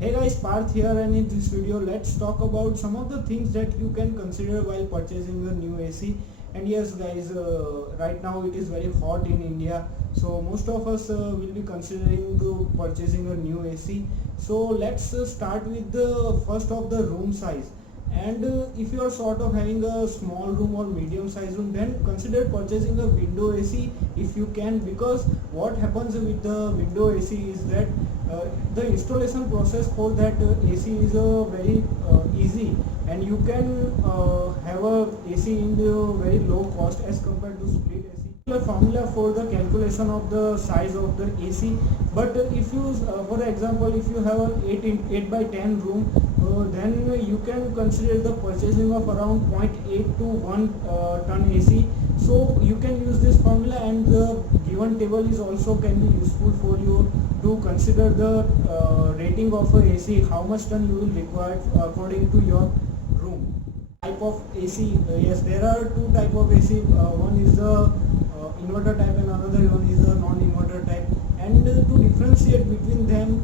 Hey guys, Parth here, and in this video let's talk about some of the things that you can consider while purchasing a new AC. And yes guys, right now it is very hot in India, so most of us will be considering to purchasing a new AC. So let's start with the first of the room size. And if you are sort of having a small room or medium size room, then consider purchasing a window AC if you can, because what happens with the window AC is that the installation process for that AC is very easy, and you can have a AC in the very low cost as compared to split AC. The formula for the calculation of the size of the AC, but if you for example, if you have a 8 by 10 room, then you can consider the purchasing of around 0.8 to 1 ton AC. So you can use this formula, and the given table is also can be useful for you to consider the rating of a AC, how much ton you will require according to your room. Type of AC, yes, there are two type of AC. One is the inverter type and another one is the non-inverter type. And to differentiate between them,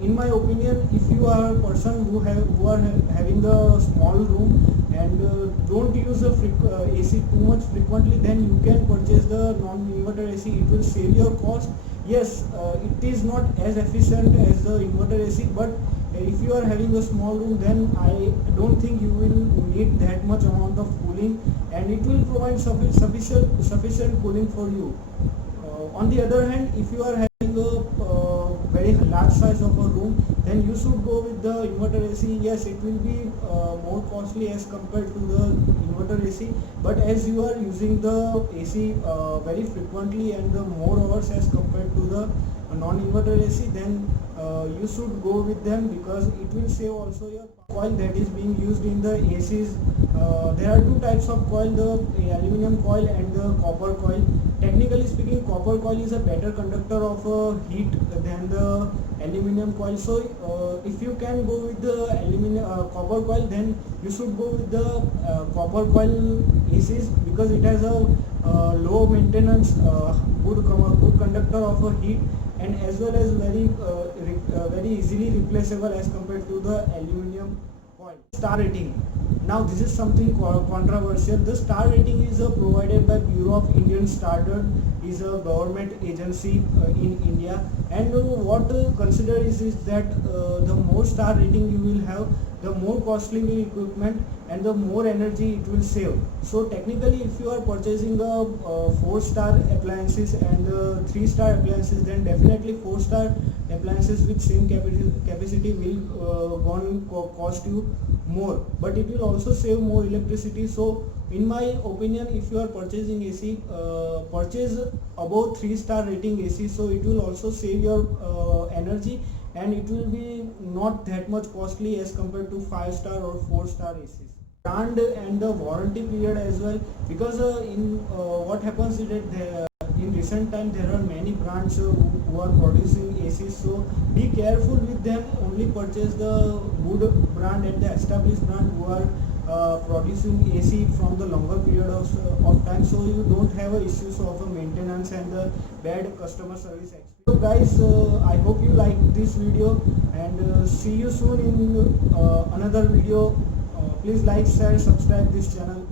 in my opinion, if you are a person who are having a small room and don't use a AC too much frequently, then you can purchase the non-inverter AC. It will save your cost. Yes, it is not as efficient as the inverter AC, but if you are having a small room, then I don't think you will need that much amount of cooling, and it will provide sufficient cooling for you. On the other hand, if you are having a very large size of a room, then you should go with the inverter AC. Yes, it will be more costly as compared to the inverter AC, but as you are using the AC very frequently and the more hours as compared to the non-inverter AC, then you should go with them, because it will save also your coil that is being used in the ACs. There are two types of coil, the aluminum coil and the copper coil. Technically speaking, copper coil is a better conductor of heat than the aluminum coil. So if you can go with the copper coil, then you should go with the copper coil ACs, because it has a low maintenance, good conductor of heat, and as well as very easily replaceable as compared to the aluminum coil. Star rating. Now this is something controversial. The star rating is provided by Bureau of Indian Standard, is a government agency in India, and what consider is that the more star rating you will have, the more costly the equipment and the more energy it will save. So technically, if you are purchasing a 4-star appliances and 3-star appliances, then definitely 4-star appliances with same capacity will cost you more, but it will also save more electricity. So in my opinion, if you are purchasing AC, purchase above 3-star rating AC, so it will also save your energy, and it will be not that much costly as compared to 5-star or 4-star ACs. Brand and the warranty period as well, because in what happens is that in recent time there are many brands who are producing ACs, so be careful with them. Only purchase the good brand and the established brand who are producing AC from the longer period of time, so you don't have issues of maintenance and the bad customer service experience. So guys, I hope you like this video, and see you soon in another video. Please like, share, subscribe this channel.